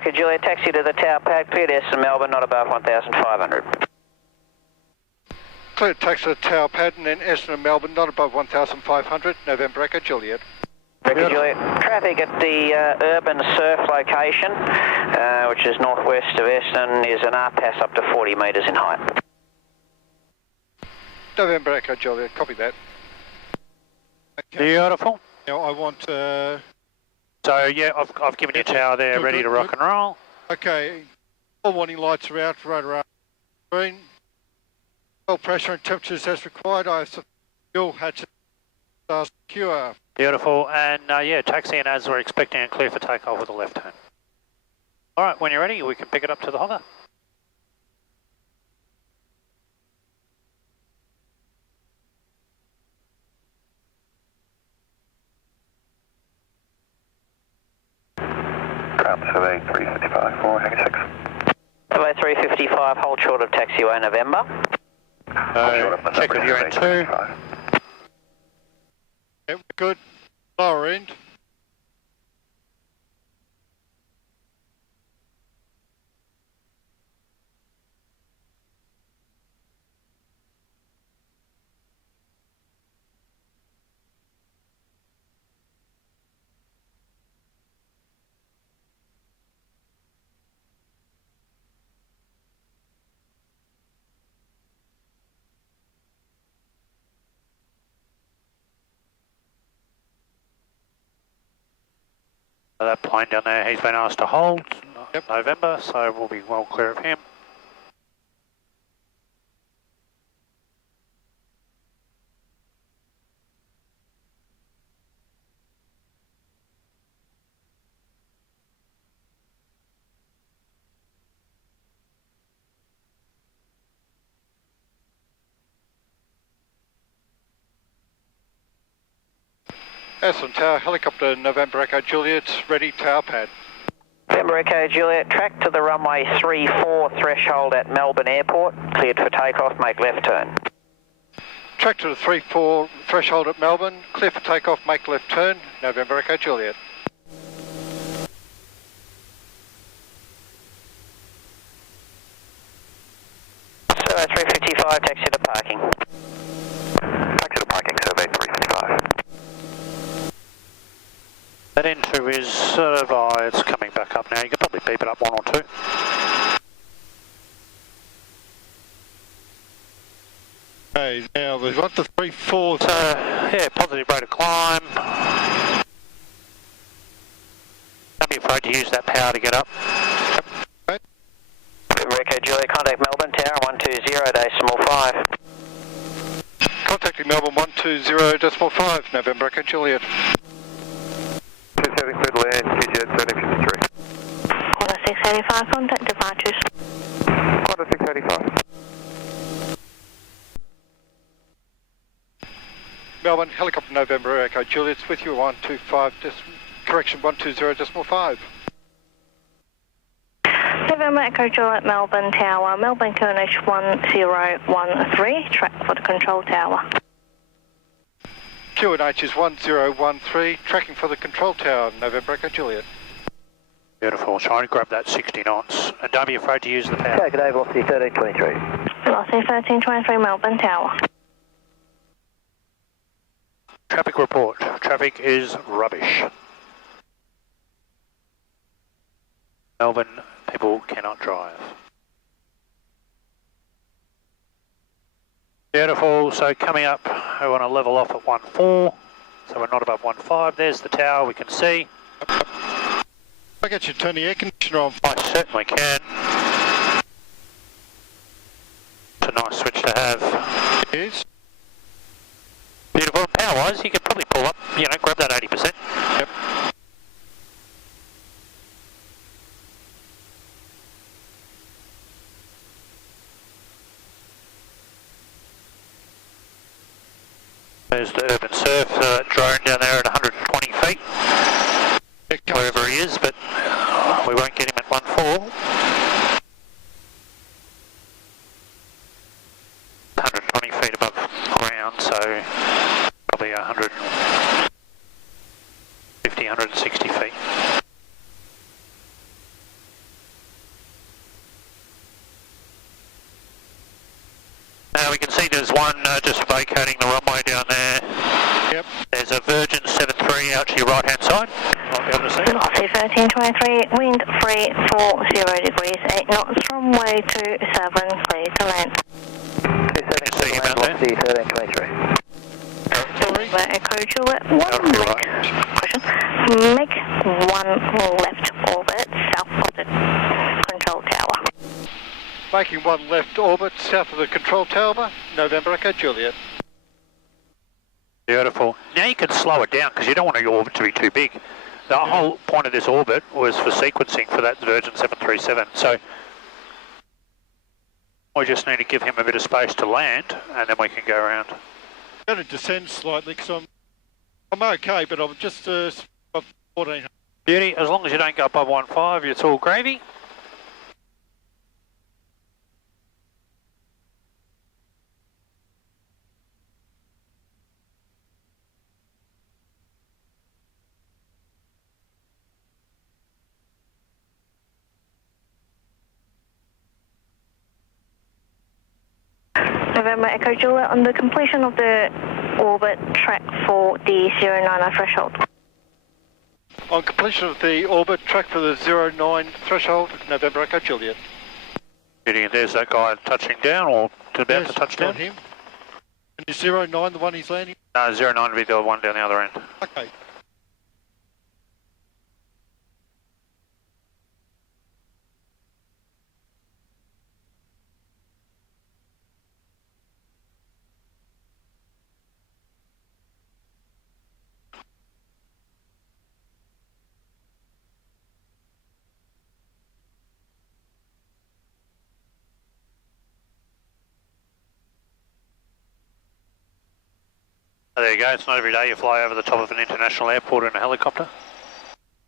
America Juliet, taxi to the tower pad, cleared Eastern Melbourne, not above 1,500. Clear taxi to the tower pad and then Eastern Melbourne, not above 1,500, November Echo Juliet. America Juliet, traffic at the urban surf location, which is northwest of Eastern, is an R-pass up to 40 metres in height. November Echo Juliet, copy that. Okay. Beautiful. Now I want... So yeah, I've given you a tower there, ready to rock and roll. Okay, all warning lights are out, radar green. Oil pressure and temperatures as required. I have fuel hatches are secure. Beautiful, and yeah, taxi and as we're expecting and clear for takeoff with a left turn. All right, when you're ready, we can pick it up to the hover. Ground survey 355 for 86. Survey 355, hold short of taxiway November. Check with your N2. Yeah, good. Lower end. That plane down there, he's been asked to hold. Yep. November, so we'll be well clear of him. Aston Tower, helicopter November Echo Juliet, ready tower pad. November Echo Juliet, track to the runway 34 threshold at Melbourne Airport, cleared for takeoff, make left turn. Track to the 34 threshold at Melbourne, clear for takeoff, make left turn, November Echo Juliet. Survey 355, taxi to parking. Taxi to parking, survey 355. That into reserve, it's coming back up now. You can probably beep it up one or two. Okay, now we've got the 34. Yeah, positive rate of climb. Don't be afraid to use that power to get up. November Echo Juliet, contact Melbourne Tower 120.5. Contacting Melbourne 120.5, November Echo Juliet. 270 clear to land, QGet 7053. Quarter 685, contact departures. Quarter 685. Melbourne, helicopter November Echo Juliet's with you, 125, correction 120.5. November Echo Juliet, Melbourne Tower, Melbourne QNH 1013, track for the control tower. QNH is 1013, tracking for the control tower, November Echo Juliet. Beautiful. Try and grab that 60 knots. And don't be afraid to use the power. Okay, good day, velocity 1323. Velocity 1323, Melbourne Tower. Traffic report. Traffic is rubbish. Melbourne, people cannot drive. Beautiful. So coming up, we want to level off at 1.4. So we're not above 1.5. There's the tower we can see. I get you to turn the air conditioner on. I certainly can. It's a nice switch to have. It is. Beautiful. Power-wise, you could probably pull up, grab that 80%. Yep. There's the urban surf drone down there at 120 feet. Wherever he is, but we won't get him at 1.4. 120 feet above ground, so probably 150, 160 feet. can see there's one just vacating the runway down there. Yep. There's a Virgin 73 out to your right hand side. Might be able to see it. Velocity 1323, wind 340 degrees, 8 knots, runway 27, clear to land. See him out there. Velocity 1323. November Echo Juliet, Out to your right. question. Make one left orbit south of the control tower. Making one left orbit south of the control tower, November Echo Juliet. Beautiful. Now you can slow it down because you don't want your orbit to be too big. The whole point of this orbit was for sequencing for that Virgin 737. So we just need to give him a bit of space to land and then we can go around. I'm going to descend slightly because I'm okay, but I'm just above 1400. Beauty, as long as you don't go above 1.5, it's all gravy. November Echo Juliet, on the completion of the orbit, track for the 09 threshold. On completion of the orbit, track for the 09 threshold, November Echo Juliet. Beauty, and there's that guy touching down or about to touch down. Him. And is 09 the one he's landing? No, 09 will be the one down the other end. Okay. There you go, it's not every day you fly over the top of an international airport in a helicopter.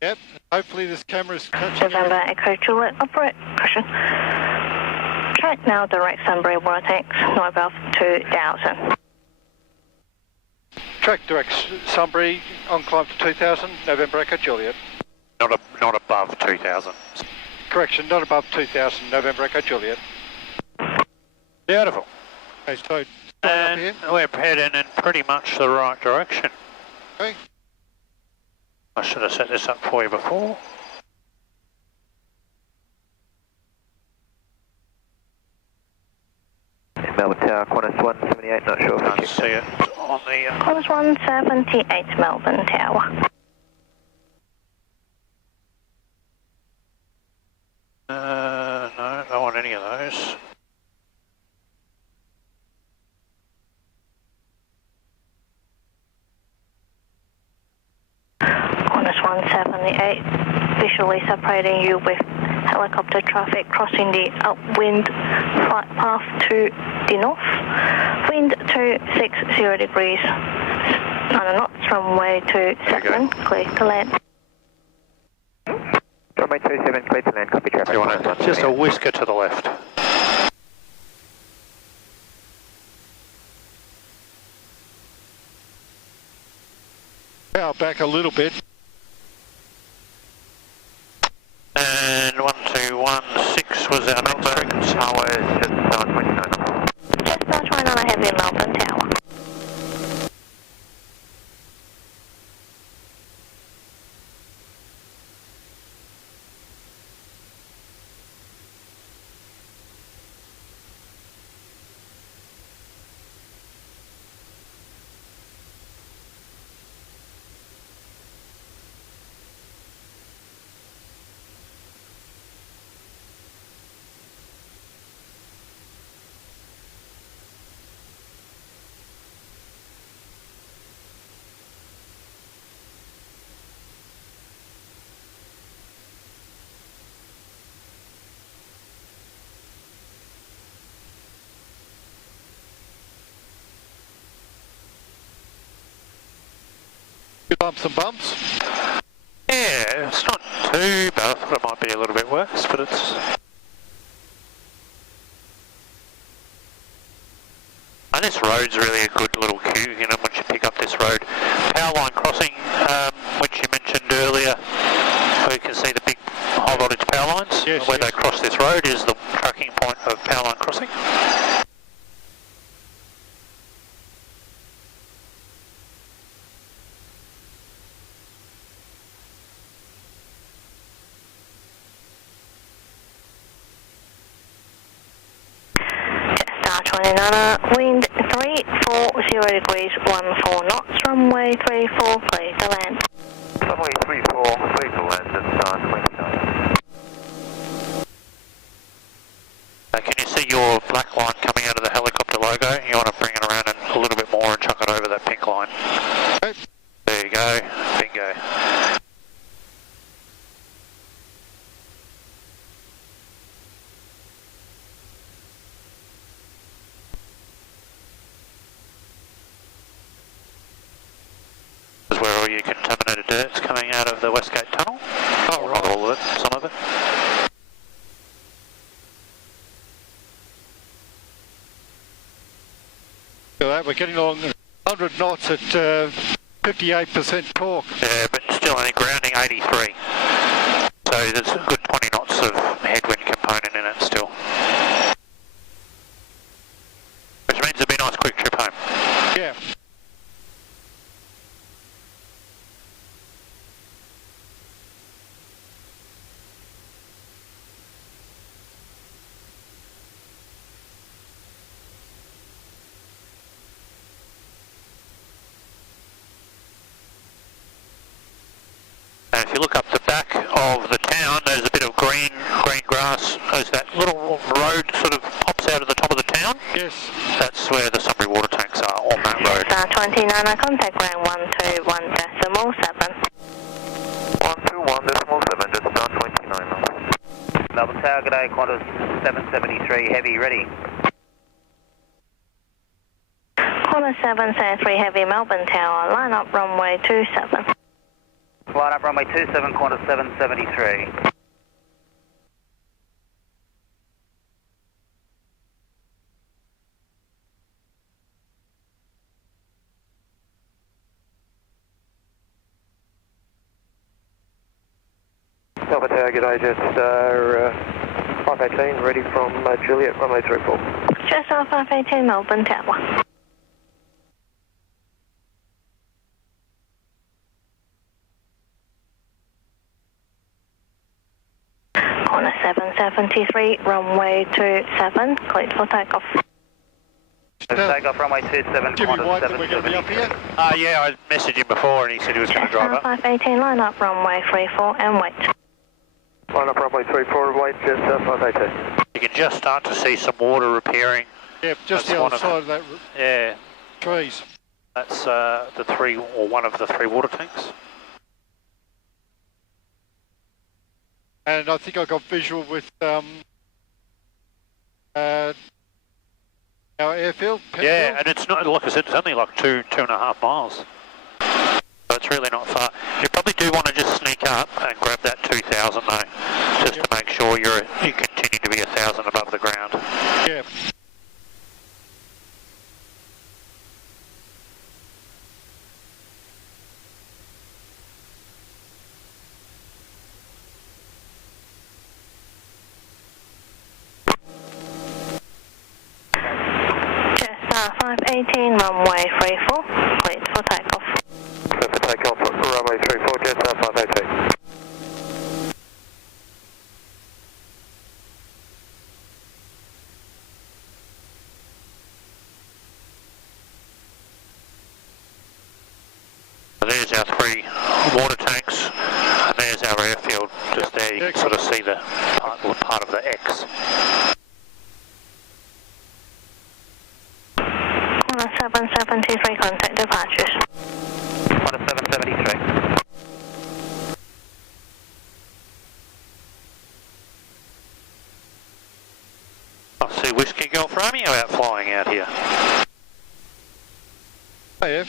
Yep, hopefully this camera's catching. November Echo Juliet, operate, question. Track now direct Sunbury water tanks, not above 2000. Track direct Sunbury, on climb to 2000, November Echo Juliet. Not above 2,000. Correction, not above 2000, November Echo Juliet. Beautiful. Okay, so And we're heading in pretty much the right direction. okay. I should have set this up for you before. Melbourne Tower, Qantas 178, not sure if Can't you see it on the... Qantas 178 Melbourne Tower. No, don't want any of those. Qantas 178, visually separating you with helicopter traffic crossing the upwind flight path to the north. Wind 260 degrees, 9 knots, runway 27, clear to land. Runway 27, clear to land, copy traffic. You want to just a whisker to the left. Power back a little bit. And 1216 was our number. Tower is just 29. Just start trying on a heavy Melbourne Tower. Bumps and bumps. Yeah, it's not too bad. I thought it might be a little bit worse, but it's... And this road's really a good little cue, you know, once you pick up this road. Power line crossing, which you mentioned earlier, where you can see the big high voltage power lines. Yes, where yes. they cross this road is the tracking point of power line crossing. Nana, wind 340 degrees, 14 knots, runway 34, clear to land. Runway 34, clear to land at 29. Can you see your black line coming out of the helicopter logo? You want to bring it around and a little bit more and chuck it over that pink line. Okay. There you go, bingo. This is where all your contaminated dirt's coming out of the Westgate Tunnel. Oh, right. Not all of it, some of it. Look at that, we're getting along 100 knots at 58% torque. Yeah, but still only grounding 83. So there's a good 20 knots of headwind component in it still. Which means it'll be a nice quick trip home. Yeah. And if you look up the back of the town, there's a bit of green grass. There's that little road sort of pops out of the top of the town. Yes. That's where the Sunbury water tanks are, on that road. Star 29, contact ground 121.7. 121.7, just star 29. Melbourne Tower, good day, Qantas 773 Heavy, ready. Qantas 773 Heavy, Melbourne Tower, line up runway 27. Line up runway 27, Qantas 773. Melbourne Tower, good day, just 518, ready from Juliet, runway 34. Just off 518 Melbourne Tower. Qantas 773, runway 27, cleared for takeoff. Takeoff runway 27, Jimmy Qantas White, that we're going to be up 773. here. Yeah, I messaged him before and he said he was going to drive Star up. 518, line up runway 34 and wait. Line up runway 34, wait, just 518. You can just start to see some water appearing. Yeah, just That's the one other of- side of that Yeah, trees. that's the three, or one of the three water tanks. And I think I got visual with our airfield. Yeah, Penfield. and it's not, like I said, it's only like 2.5 miles. So it's really not far. You probably do want to just sneak up and grab that 2,000 though, just to make sure you continue to be 1,000 above the ground. Yeah. Just Star 518, runway 34, cleared for takeoff. So for takeoff, runway 34, just 518. There's our three water tanks, and there's our airfield. Just there, you can sort of see the part of the X. Qantas 773, contact departures. Qantas 773. I see Whiskey Golf Romeo out flying out here. Oh, yeah.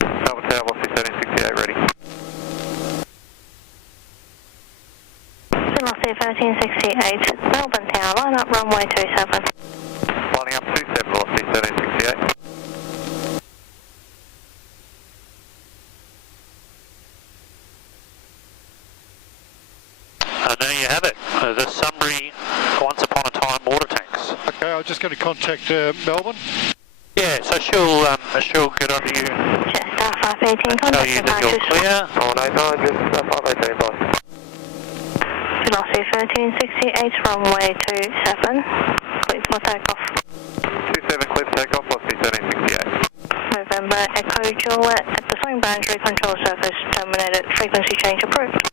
Melbourne Tower, What's 1768, ready. Velocity 1368, Melbourne Tower, line up runway 27. Lining up 27, velocity 1368. And there you have it, the Sunbury Once Upon a Time water tanks. Okay, I'm just going to contact Melbourne. Yeah, so she'll get onto you, Just Star 518, tell contact you that you're departures. clear. Oh, no, just 518, bye. Taxi 1368, runway 27, clear for takeoff. 27 clear for takeoff, velocity 1368. November Echo Juliet at the same boundary control surface terminated, frequency change approved.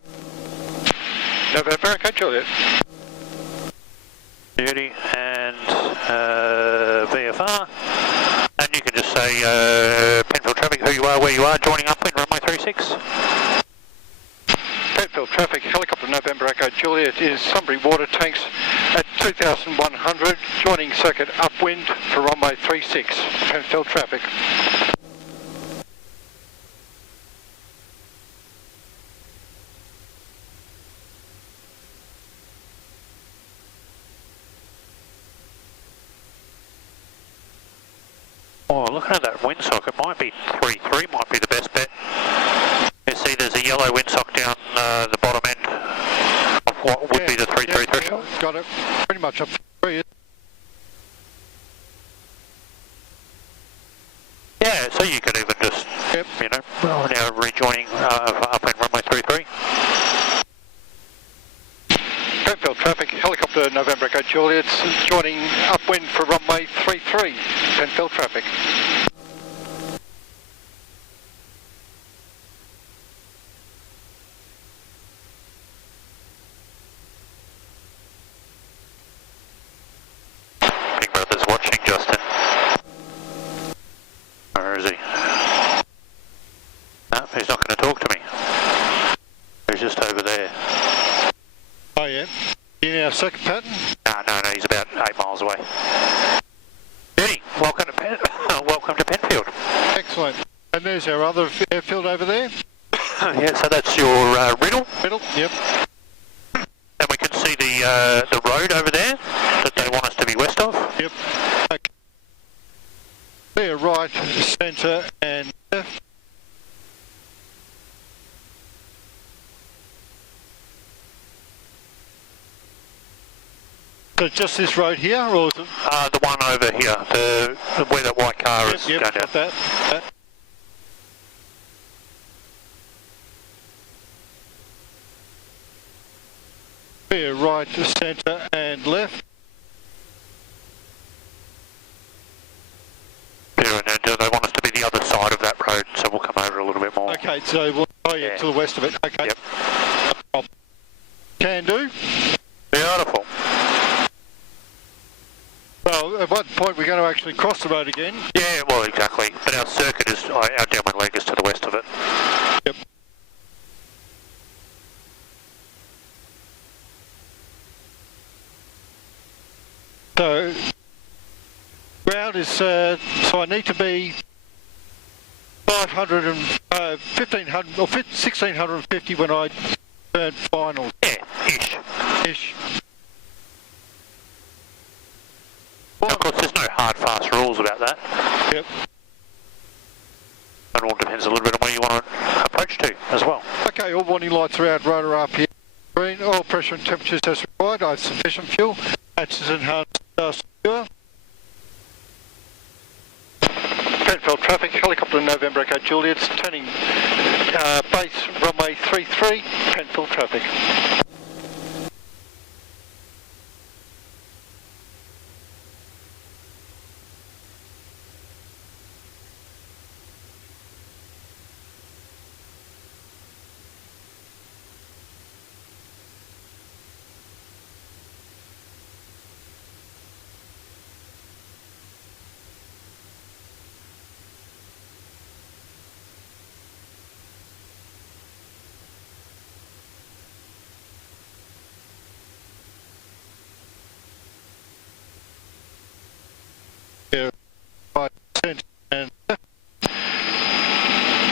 November Echo Juliet. Beauty and VFR. And you can just say Penfield traffic, who you are, where you are, joining upwind, runway 36. Penfield traffic, helicopter November Echo Juliet is Sunbury water tanks at 2,100, joining circuit upwind for runway 36. Penfield traffic. Oh, looking at that windsock, it might be 3-3, might be the best bet. You see there's a yellow windsock down the bottom end of what would be the 3-3 threshold. Got it. Pretty much up to 3. Yeah, so you could even just, you know, well, now rejoining for upwind runway 33. Penfield traffic, helicopter November Echo Juliet joining upwind for runway 33. Penfield traffic. Big Brother's watching, Justin. Where is he? No, he's not going to talk to me. He's just over there. Oh yeah. In our second pattern? No, he's about 8 miles away. Eddie, welcome to Penfield. Excellent. And there's our other airfield over there. Yeah, so that's your Riddle. Middle? Yep. And we can see the road over there that they want us to be west of. Yep. Okay. Clear right, centre and left. So just this road here, or is it? The one over here, where that white car is Yep, going down. got that. Clear right, centre and left. Yeah, and they want us to be the other side of that road, so we'll come over a little bit more. Okay, so to the west of it. Okay. Yep. Can do. Beautiful. Well, at what point we're going to actually cross the road again? Yeah, well, exactly. But our circuit is, our downwind leg is to the west of it. Yep. So, ground is, so I need to be 500 and 1500 or 1650 when I turn finals. Yeah, ish. Well, Of course, there's no hard, fast rules about that. Yep. It all depends a little bit on where you want to approach to as well. Okay, all warning lights are out, rotor up here. Green, oil pressure and temperatures as required. I have sufficient fuel. Hatches enhanced, secure. Penfield traffic, helicopter November Echo Juliet, turning base runway 33, Penfield traffic. Right, centre and left.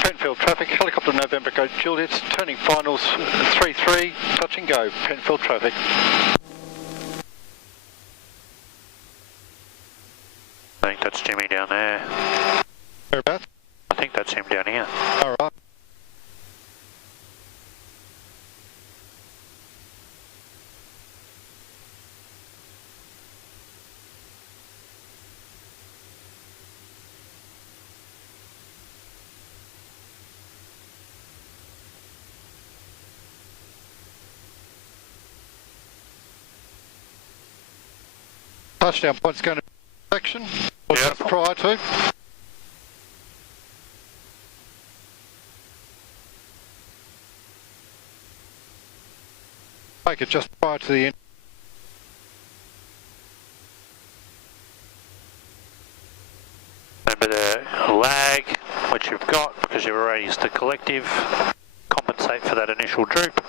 Penfield traffic, helicopter November Echo Juliet, turning finals 33, touch and go, Penfield traffic. I think that's Jimmy down there. Whereabouts? I think that's him down here. Alright. touchdown point's going to be section, or Yep. just prior to. Make it just prior to the end. Remember the lag, which you've got because you've already used the collective, compensate for that initial droop.